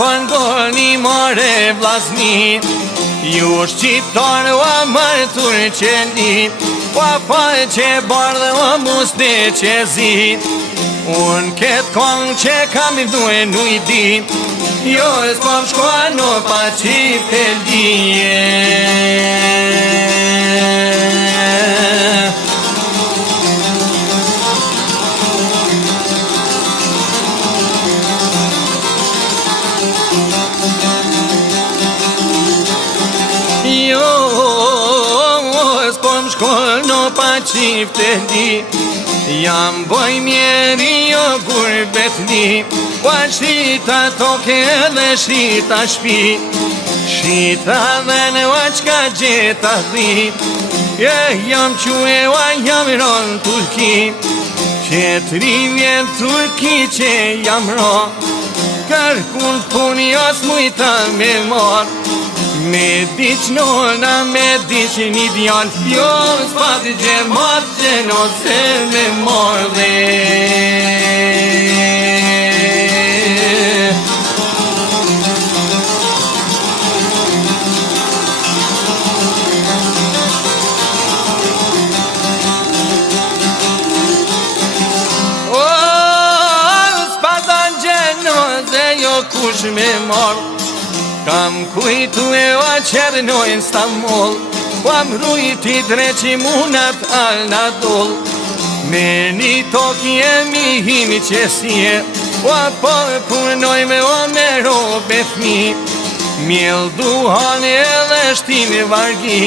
pëngoni more vlazni, ju shqiptarë o mërtur që li, o pa që bardhe o muste që zi. Unë këtë kongë që kam i duhe nuk i di, jo s'pom shkoa në pa qip të lije. Jo s'pom shkoa në pa qip të li, jam boj mjeri jo gurbet li, pa shita toke dhe shita shpi, shita dhe në qka gjeta dhi, jam quhe o jam ron Turki, që 3 vjet Turki që jam ro, kërkun puni os mujta me mor, me diq nona, me diq një djall, jo s'pat gjemat që no se me mordhe. O, s'pat gjemat jo kush me mordhe, kam kujtu e o qernojnë Stamboll, po mrujti dreqi munat al na doll, me një toki e mi himi qesie, o po punoj me o me robe fmi, mjell duhan e dhe shtimi vargi,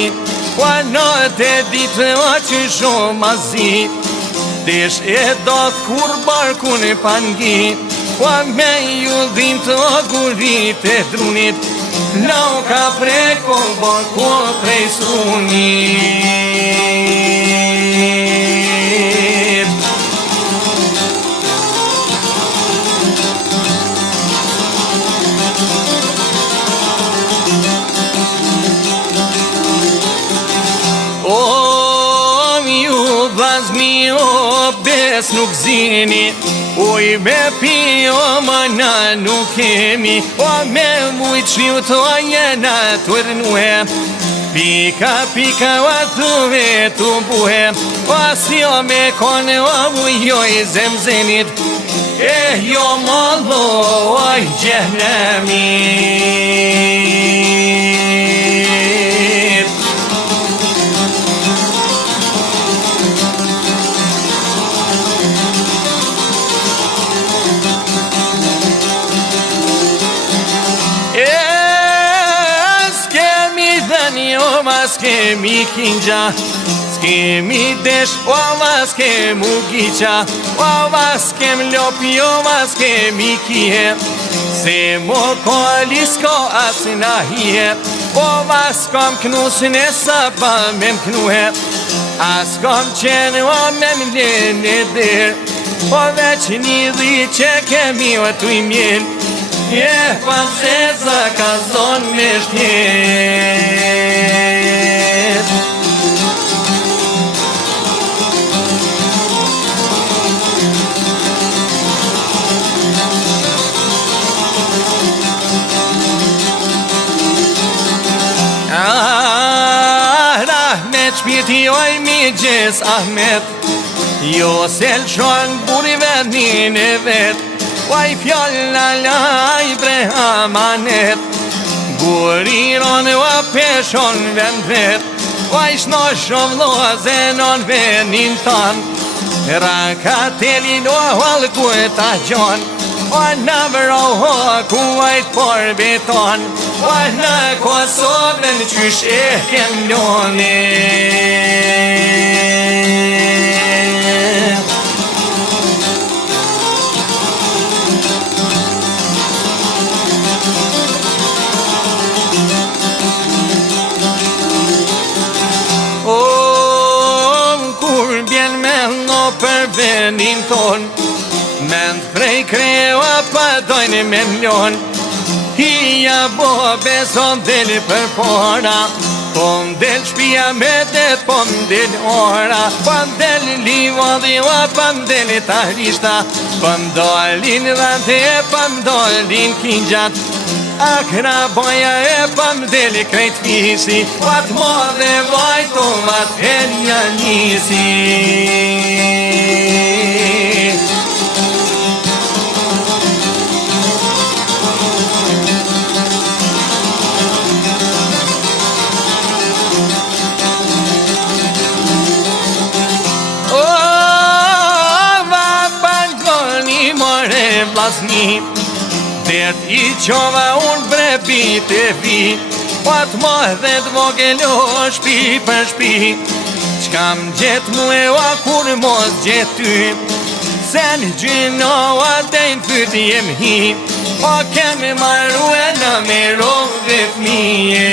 o në të ditë o që shumë mazi, desh e doth kur barkun e pangi, o me ju dhim të gurit e drunit, lau ka preko barko prej sunit. O ju vazmi o bes nuk zini, oj me pi o mana nuk kemi, o me mujt shriu të jena të rënue, pika pika o thuve të buhe, o si o me kone o ujoj zemzenit, jo mallo oj gjehnemit. S'kemi kinja, s'kemi desh, o va s'kemu giqa, o va s'kem lopi, o va s'kemi kije, se mo koli s'ko as na hije, o va s'kom knusën e sa pa me m'knuhe, as kom qenë o me m'lene der, o veç një dhi që kemi o t'u i mjen, pa se za ka zon me shtjet. Rahmet shpirti oj mi gjes Ahmet, jo se lëshon buri vendin e vet, oj fjalla laj bre amanet, buriron o peshon vend vet, oj shnoshon lozenon venin tan, rakatelin o halku e ta gjon, o në vroho ku ajt por beton, o në Kosovën qysh e kem ljone. Kur bjen me no për vendin ton, mend prej kreva pa dojnë me mlon, hija bo beson deli për pora, Po m'del shpia me det, po m'del ora, po m'del livadhila, po m'del tahrishta, po m'dalin dhante, po m'dalin kingjat, akra baja e po m'del krejt fisi, pat madhe vajto vat herja nisi. Det I qova unë brepit e fi, pat madhe t'vogelo shpi për shpi, qka m'gjet mu e wa kur mos gjet ty, se në gjinoa dejnë fyt jem hi, o kemi marru e në merove fmije.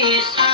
Peace.